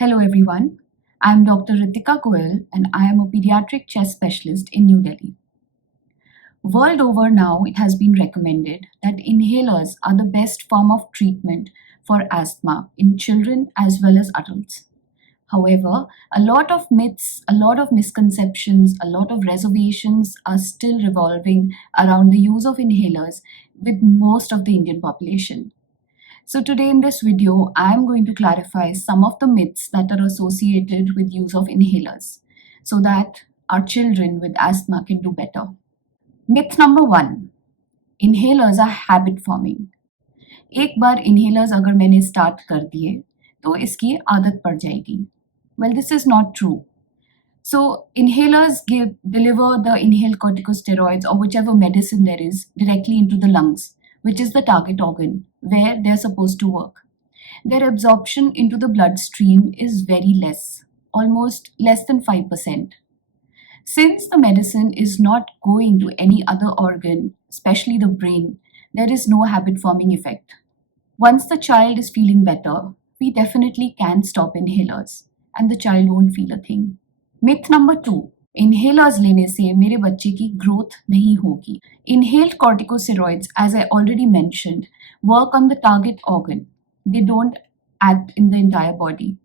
Hello everyone, I am Dr. Ritika Goyal and I am a pediatric chest specialist in New Delhi. World over now, it has been recommended that inhalers are the best form of treatment for asthma in children as well as adults. However, a lot of myths, a lot of misconceptions, a lot of reservations are still revolving around the use of inhalers with most of the Indian population. So today in this video, I am going to clarify some of the myths that are associated with use of inhalers so that our children with asthma can do better. Myth number 1, inhalers are habit forming. एक बार inhalers अगर मैंने start कर दिए तो इसकी आदत पड़ जाएगी. Well, this is not true. So inhalers deliver the inhaled corticosteroids or whichever medicine there is directly into the lungs, which is the target organ where they're supposed to work. Their absorption into the bloodstream is very less, almost less than 5%. Since the medicine is not going to any other organ, especially the brain, there is no habit-forming effect. Once the child is feeling better, we definitely can stop inhalers and the child won't feel a thing. Myth number 2. Inhalers लेने से मेरे बच्चे की growth नहीं होगी. Inhaled corticosteroids, as I already mentioned, work on the target organ. They don't act in the entire body.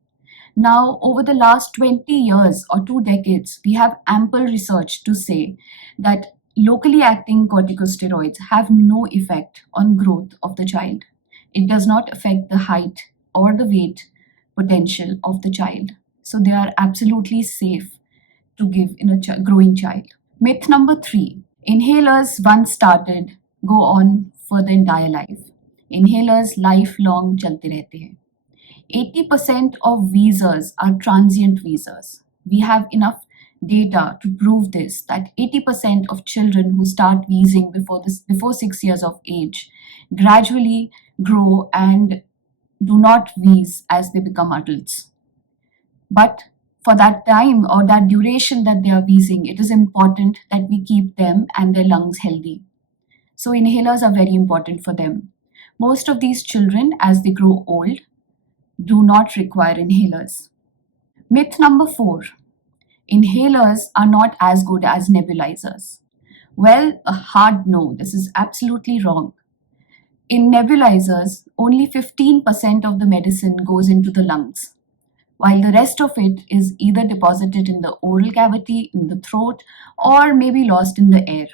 Now, over the last 20 years or 2 decades, we have ample research to say that locally acting corticosteroids have no effect on growth of the child. It does not affect the height or the weight potential of the child. So they are absolutely safe to give in a growing child. Myth number 3. Inhalers once started go on for the entire life. Inhalers lifelong चलते रहते हैं. 80% of wheezers are transient wheezers. We have enough data to prove this, that 80% of children who start wheezing before 6 years of age gradually grow and do not wheeze as they become adults. But for that time or that duration that they are wheezing, it is important that we keep them and their lungs healthy. So inhalers are very important for them. Most of these children, as they grow old, do not require inhalers. Myth number 4. Inhalers are not as good as nebulizers. Well, a hard no. This is absolutely wrong. In nebulizers, only 15% of the medicine goes into the lungs, while the rest of it is either deposited in the oral cavity, in the throat, or maybe lost in the air.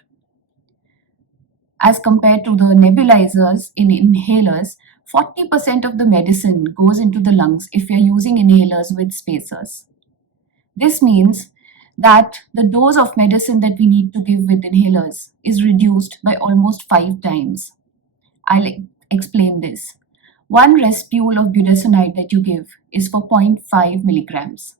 As compared to the nebulizers in inhalers, 40% of the medicine goes into the lungs if we are using inhalers with spacers. This means that the dose of medicine that we need to give with inhalers is reduced by almost 5 times. I'll explain this. One respule of budesonide that you give is for 0.5 milligrams,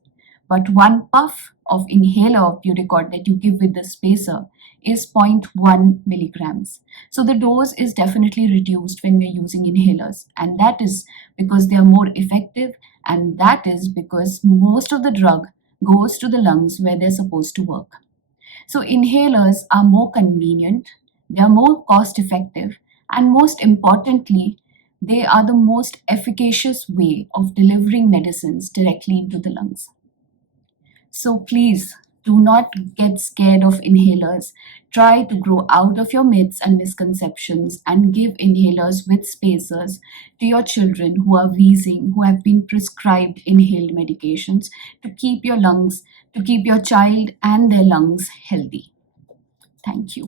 but one puff of inhaler of Budecort that you give with the spacer is 0.1 milligrams. So the dose is definitely reduced when we're using inhalers, and that is because they are more effective, and that is because most of the drug goes to the lungs where they're supposed to work. So inhalers are more convenient, they are more cost effective, and most importantly, they are the most efficacious way of delivering medicines directly into the lungs. So please do not get scared of inhalers. Try to grow out of your myths and misconceptions and give inhalers with spacers to your children who are wheezing, who have been prescribed inhaled medications to keep your child and their lungs healthy. Thank you.